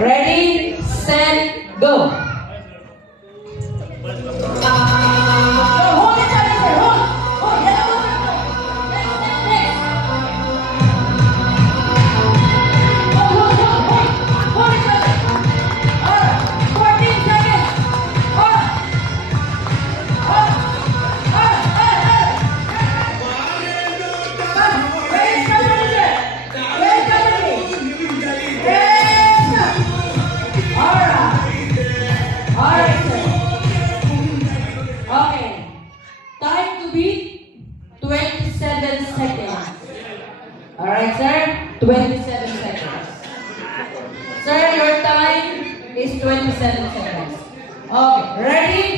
Ready, set, go. Hold it, sir. Hold. Hold. Next. Hold it, sir. 14 seconds. Okay. Time to beat 27 seconds. Alright, sir? 27 seconds. Sir, your time is 27 seconds. Okay, ready?